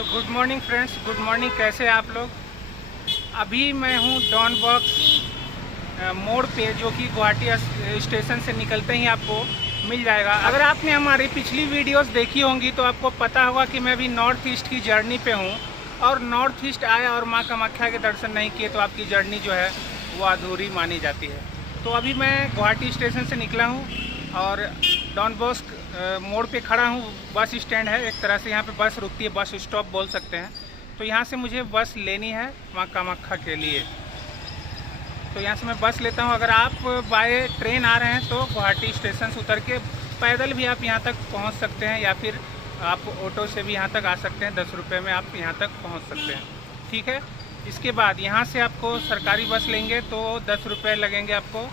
तो good morning friends, good morning. कैसे हैं आप लोग? अभी मैं हूँ डॉन बॉक्स मोड़ पे, जो कि गुवाहाटी स्टेशन से निकलते ही आपको मिल जाएगा। अगर आपने हमारी पिछली वीडियोस देखी होंगी तो आपको पता होगा कि मैं अभी नॉर्थ ईस्ट की जर्नी पे हूँ, और नॉर्थ ईस्ट आया और माँ कामाख्या के दर्शन नहीं किए तो आपकी जर्नी जो है वो अधूरी मानी जाती है। तो अभी मैं गुवाहाटी स्टेशन से निकला हूँ और डॉन बॉस्क मोड़ पे खड़ा हूँ। बस स्टैंड है एक तरह से, यहाँ पे बस रुकती है, बस स्टॉप बोल सकते हैं। तो यहाँ से मुझे बस लेनी है माँ कामाख्या के लिए, तो यहाँ से मैं बस लेता हूँ। अगर आप बाय ट्रेन आ रहे हैं तो गुवाहाटी स्टेशन से उतर के पैदल भी आप यहाँ तक पहुँच सकते हैं, या फिर आप ऑटो से भी यहाँ तक आ सकते हैं। 10 रुपये में आप यहाँ तक पहुँच सकते हैं, ठीक है। इसके बाद यहाँ से आपको सरकारी बस लेंगे तो 10 रुपये लगेंगे आपको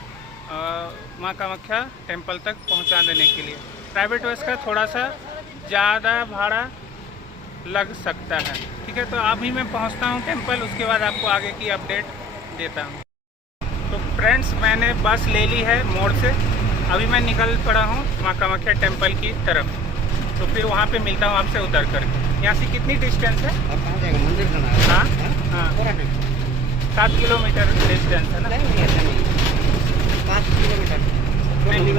माँ कामाख्या टेम्पल तक पहुँचा देने के लिए। प्राइवेट बस का थोड़ा सा ज़्यादा भाड़ा लग सकता है, ठीक है। तो अभी मैं पहुँचता हूँ टेम्पल, उसके बाद आपको आगे की अपडेट देता हूँ। तो फ्रेंड्स, मैंने बस ले ली है मोड़ से, अभी मैं निकल पड़ा हूँ माँ कामाख्या टेम्पल की तरफ। तो फिर वहाँ पे मिलता हूँ आपसे उतर कर। यहाँ से कितनी डिस्टेंस है? मंदिर का नाम हाँ हाँ हाँ, 7 किलोमीटर डिस्टेंस है ना? 5 किलोमीटर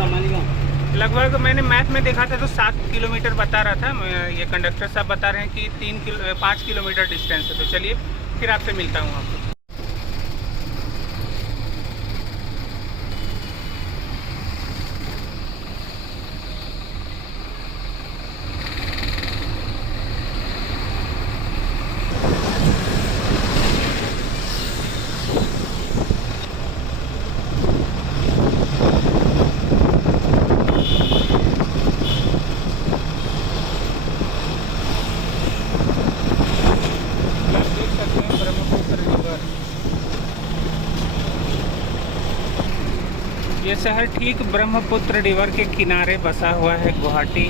मालीगांव। लगभग मैंने मैप में देखा था तो 7 किलोमीटर बता रहा था। ये कंडक्टर साहब बता रहे हैं कि 5 किलोमीटर डिस्टेंस है। तो चलिए फिर आपसे मिलता हूँ आपको। ये शहर ठीक ब्रह्मपुत्र रिवर के किनारे बसा हुआ है, गुवाहाटी।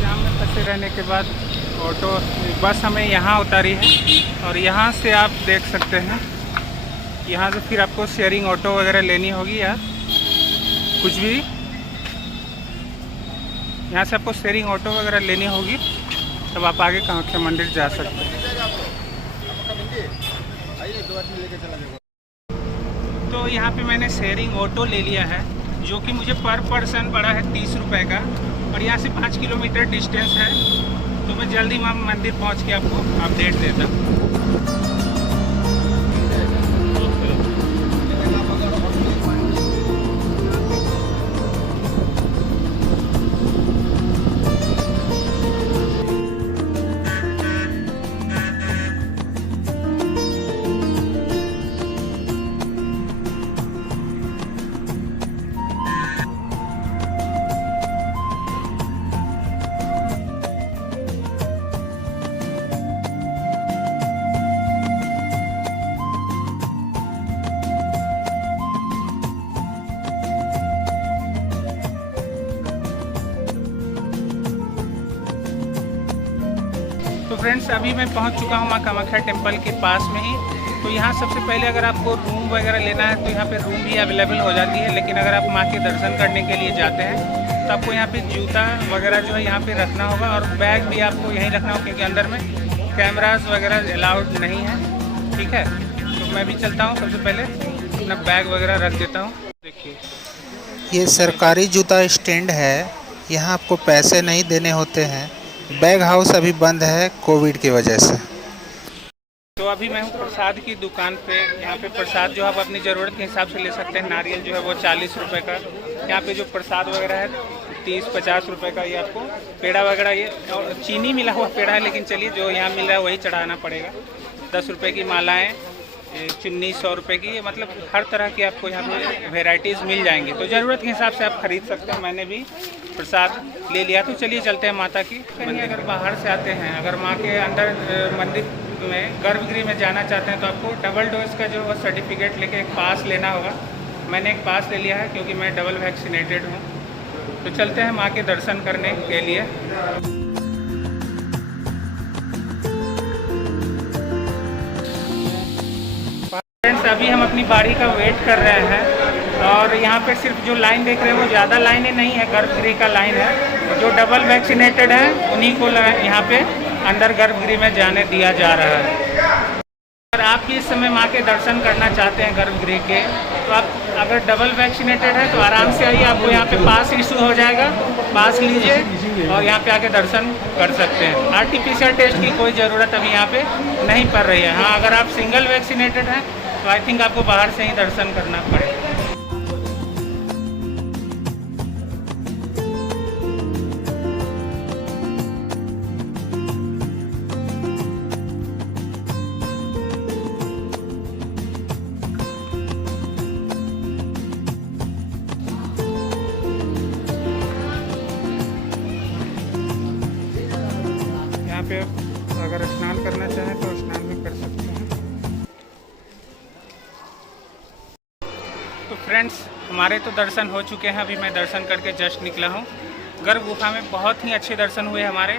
जाम में फंसे रहने के बाद ऑटो बस हमें यहाँ उतारी है, और यहाँ से आप देख सकते हैं, यहाँ से फिर आपको शेयरिंग ऑटो वगैरह लेनी होगी या कुछ भी। यहाँ से आपको शेयरिंग ऑटो वगैरह लेनी होगी, तब आप आगे कामाख्या मंदिर जा सकते हैं। तो यहाँ पे मैंने शेयरिंग ऑटो ले लिया है, जो कि मुझे पर पर्सन पड़ा है 30 रुपये का, और यहाँ से 5 किलोमीटर डिस्टेंस है। तो मैं जल्दी वहाँ मंदिर पहुँच के आपको अपडेट देता हूँ। तो फ्रेंड्स, अभी मैं पहुंच चुका हूं माँ कामाख्या टेम्पल के पास में ही। तो यहाँ सबसे पहले अगर आपको रूम वगैरह लेना है तो यहाँ पे रूम भी अवेलेबल हो जाती है, लेकिन अगर आप माँ के दर्शन करने के लिए जाते हैं तो आपको यहाँ पे जूता वगैरह जो है यहाँ पे रखना होगा, और बैग भी आपको यहीं रखना होगा, क्योंकि अंदर में कैमराज वगैरह अलाउड नहीं है, ठीक है। तो मैं भी चलता हूँ, सबसे पहले अपना बैग वगैरह रख देता हूँ। देखिए, ये सरकारी जूता स्टैंड है, यहाँ आपको पैसे नहीं देने होते हैं। बैग हाउस अभी बंद है कोविड की वजह से। तो अभी मैं हूँ प्रसाद की दुकान पे। यहाँ पे प्रसाद जो आप अपनी ज़रूरत के हिसाब से ले सकते हैं। नारियल जो है वो 40 रुपये का, यहाँ पे जो प्रसाद वगैरह है 30-50 रुपये का। ये आपको पेड़ा वगैरह, ये और चीनी मिला हुआ पेड़ा है, लेकिन चलिए जो यहाँ मिल रहा है वही चढ़ाना पड़ेगा। 10 रुपये की मालाएँ, चुन्नी 100 रुपये की, मतलब हर तरह की आपको यहाँ पे वेराइटीज़ मिल जाएंगी। तो ज़रूरत के हिसाब से आप खरीद सकते हैं। मैंने भी प्रसाद ले लिया। तो चलिए चलते हैं माता की मंदिर। अगर बाहर से आते हैं, अगर माँ के अंदर मंदिर में गर्भगृह में जाना चाहते हैं तो आपको डबल डोज का जो सर्टिफिकेट लेके एक पास लेना होगा। मैंने एक पास ले लिया है क्योंकि मैं डबल वैक्सीनेटेड हूँ। तो चलते हैं माँ के दर्शन करने के लिए। फ्रेंड्स, अभी हम अपनी बारी का वेट कर रहे हैं और यहाँ पे सिर्फ जो लाइन देख रहे हैं वो ज़्यादा लाइनें नहीं है, गर्भगृह का लाइन है। जो डबल वैक्सीनेटेड है उन्हीं को यहाँ पे अंदर गर्भगृह में जाने दिया जा रहा है। अगर आप भी इस समय माँ के दर्शन करना चाहते हैं गर्भगृह के, तो आप अगर डबल वैक्सीनेटेड है तो आराम से आइए, आपको यहाँ पे पास इशू हो जाएगा, पास लीजिए और यहाँ पे आके दर्शन कर सकते हैं। आरटीपीसीआर टेस्ट की कोई ज़रूरत अभी यहाँ पे नहीं पड़ रही है। हाँ, अगर आप सिंगल वैक्सीनेटेड हैं तो आई थिंक आपको बाहर से ही दर्शन करना पड़ेगा। यहाँ पे अगर स्नान करना चाहें तो स्नान भी कर सकते हैं। तो फ्रेंड्स, हमारे तो दर्शन हो चुके हैं। अभी मैं दर्शन करके जस्ट निकला हूँ। गर्भ गुफा में बहुत ही अच्छे दर्शन हुए हमारे।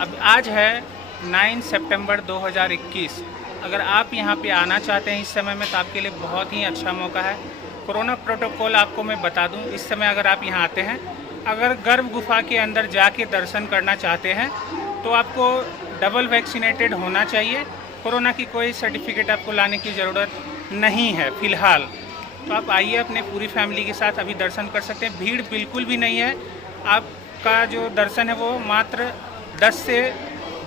अब आज है 9 सितंबर 2021। अगर आप यहाँ पे आना चाहते हैं इस समय में तो आपके लिए बहुत ही अच्छा मौका है। कोरोना प्रोटोकॉल आपको मैं बता दूँ, इस समय अगर आप यहाँ आते हैं, अगर गर्भ गुफा के अंदर जाके दर्शन करना चाहते हैं तो आपको डबल वैक्सीनेटेड होना चाहिए। कोरोना की कोई सर्टिफिकेट आपको लाने की ज़रूरत नहीं है फ़िलहाल। तो आप आइए, अपने पूरी फैमिली के साथ अभी दर्शन कर सकते हैं। भीड़ बिल्कुल भी नहीं है। आपका जो दर्शन है वो मात्र 10 से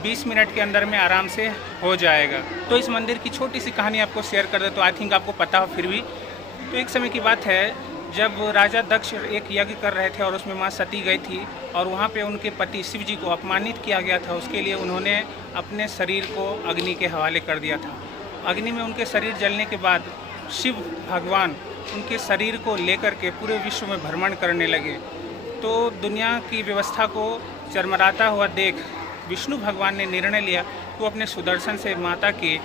20 मिनट के अंदर में आराम से हो जाएगा। तो इस मंदिर की छोटी सी कहानी आपको शेयर कर दे तो आई थिंक आपको पता हो फिर भी। तो एक समय की बात है जब राजा दक्ष एक यज्ञ कर रहे थे और उसमें माँ सती गई थी और वहाँ पे उनके पति शिव जी को अपमानित किया गया था। उसके लिए उन्होंने अपने शरीर को अग्नि के हवाले कर दिया था। अग्नि में उनके शरीर जलने के बाद शिव भगवान उनके शरीर को लेकर के पूरे विश्व में भ्रमण करने लगे। तो दुनिया की व्यवस्था को चरमराता हुआ देख विष्णु भगवान ने निर्णय लिया कि वो अपने सुदर्शन से माता के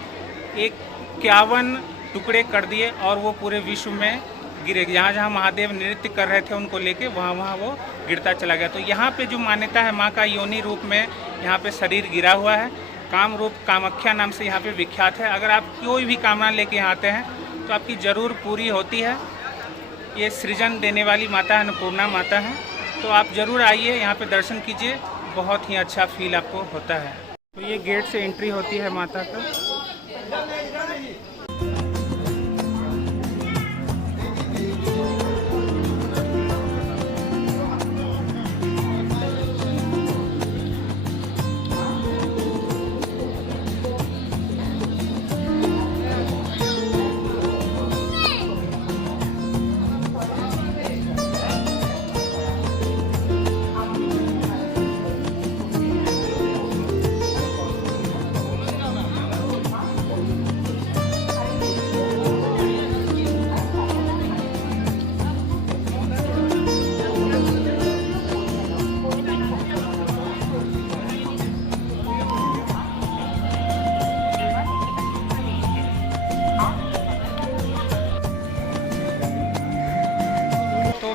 51 टुकड़े कर दिए और वो पूरे विश्व में गिरे। जहाँ जहाँ महादेव नृत्य कर रहे थे उनको लेके वहाँ वो गिरता चला गया। तो यहाँ पे जो मान्यता है, माँ का योनि रूप में यहाँ पे शरीर गिरा हुआ है। काम रूप कामाख्या नाम से यहाँ पे विख्यात है। अगर आप कोई भी कामना लेके यहाँ आते हैं तो आपकी ज़रूर पूरी होती है। ये सृजन देने वाली माता है, अन्नपूर्णा माता है। तो आप ज़रूर आइए, यहाँ पे दर्शन कीजिए, बहुत ही अच्छा फील आपको होता है। तो ये गेट से एंट्री होती है माता का।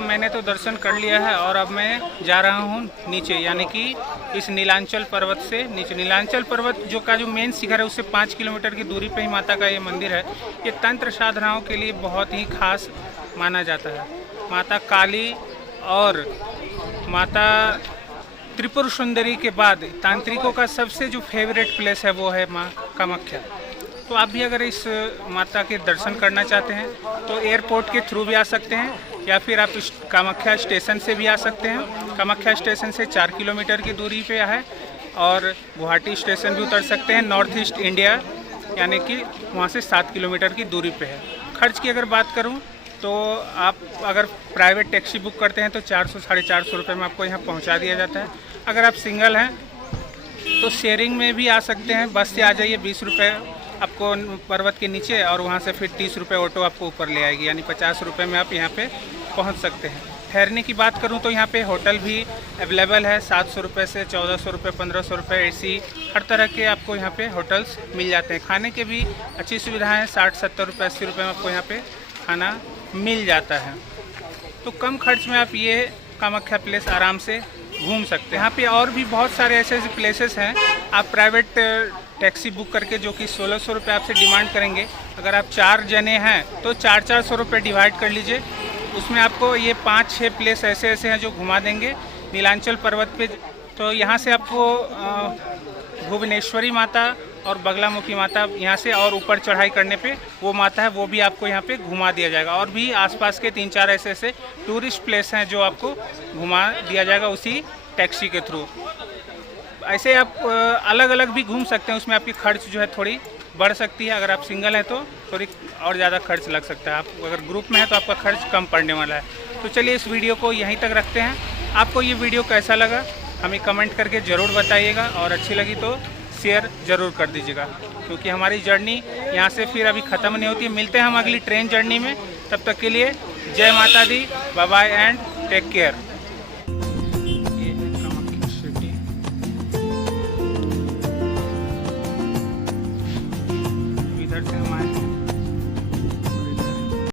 मैंने तो दर्शन कर लिया है और अब मैं जा रहा हूँ नीचे, यानी कि इस नीलांचल पर्वत से नीचे। नीलांचल पर्वत जो मेन शिखर है उससे 5 किलोमीटर की दूरी पे ही माता का ये मंदिर है। ये तंत्र साधनाओं के लिए बहुत ही खास माना जाता है। माता काली और माता त्रिपुर सुंदरी के बाद तांत्रिकों का सबसे जो फेवरेट प्लेस है वो है माँ कामाख्या। तो आप भी अगर इस माता के दर्शन करना चाहते हैं तो एयरपोर्ट के थ्रू भी आ सकते हैं या फिर आप इस कामाख्या स्टेशन से भी आ सकते हैं। कामाख्या स्टेशन से 4 किलोमीटर की दूरी पे है और गुवाहाटी स्टेशन भी उतर सकते हैं। नॉर्थ ईस्ट इंडिया यानी कि वहाँ से 7 किलोमीटर की दूरी पे है। खर्च की अगर बात करूँ तो आप अगर प्राइवेट टैक्सी बुक करते हैं तो 400-450 रुपये में आपको यहाँ पहुँचा दिया जाता है। अगर आप सिंगल हैं तो शेयरिंग में भी आ सकते हैं। बस से आ जाइए, 20 रुपये आपको पर्वत के नीचे और वहाँ से फिर 30 रुपये ऑटो आपको ऊपर ले आएगी, यानी 50 रुपये में आप यहाँ पे पहुँच सकते हैं। ठहरने की बात करूँ तो यहाँ पे होटल भी अवेलेबल है। 700 रुपये से 1400 रुपये, 1500 रुपये, ऐसी हर तरह के आपको यहाँ पे होटल्स मिल जाते हैं। खाने के भी अच्छी सुविधाएं हैं। 60-70 रुपये, 80 रुपये में आपको यहाँ पे खाना मिल जाता है। तो कम खर्च में आप ये कामाख्या प्लेस आराम से घूम सकते हैं। यहाँ पे और भी बहुत सारे ऐसे ऐसे प्लेसेस हैं। आप प्राइवेट टैक्सी बुक करके, जो कि 1600 रुपये आपसे डिमांड करेंगे, अगर आप 4 जने हैं तो 400 रुपये डिवाइड कर लीजिए। उसमें आपको ये 5-6 प्लेस ऐसे ऐसे हैं जो घुमा देंगे नीलांचल पर्वत पे। तो यहाँ से आपको भुवनेश्वरी माता और बगलामुखी माता, यहाँ से और ऊपर चढ़ाई करने पे वो माता है, वो भी आपको यहाँ पे घुमा दिया जाएगा। और भी आसपास के 3-4 ऐसे ऐसे टूरिस्ट प्लेस हैं जो आपको घुमा दिया जाएगा उसी टैक्सी के थ्रू। ऐसे आप अलग अलग भी घूम सकते हैं, उसमें आपकी खर्च जो है थोड़ी बढ़ सकती है। अगर आप सिंगल हैं तो थोड़ी और ज़्यादा खर्च लग सकता है। आप अगर ग्रुप में हैं तो आपका खर्च कम पड़ने वाला है। तो चलिए इस वीडियो को यहीं तक रखते हैं। आपको ये वीडियो कैसा लगा हमें कमेंट करके ज़रूर बताइएगा, और अच्छी लगी तो शेयर ज़रूर कर दीजिएगा, क्योंकि हमारी जर्नी यहाँ से फिर अभी ख़त्म नहीं होती है। मिलते हैं हम अगली ट्रेन जर्नी में, तब तक के लिए जय माता दी, bye bye and take care. ये है कामाख्या सिटी। इधर से हम आए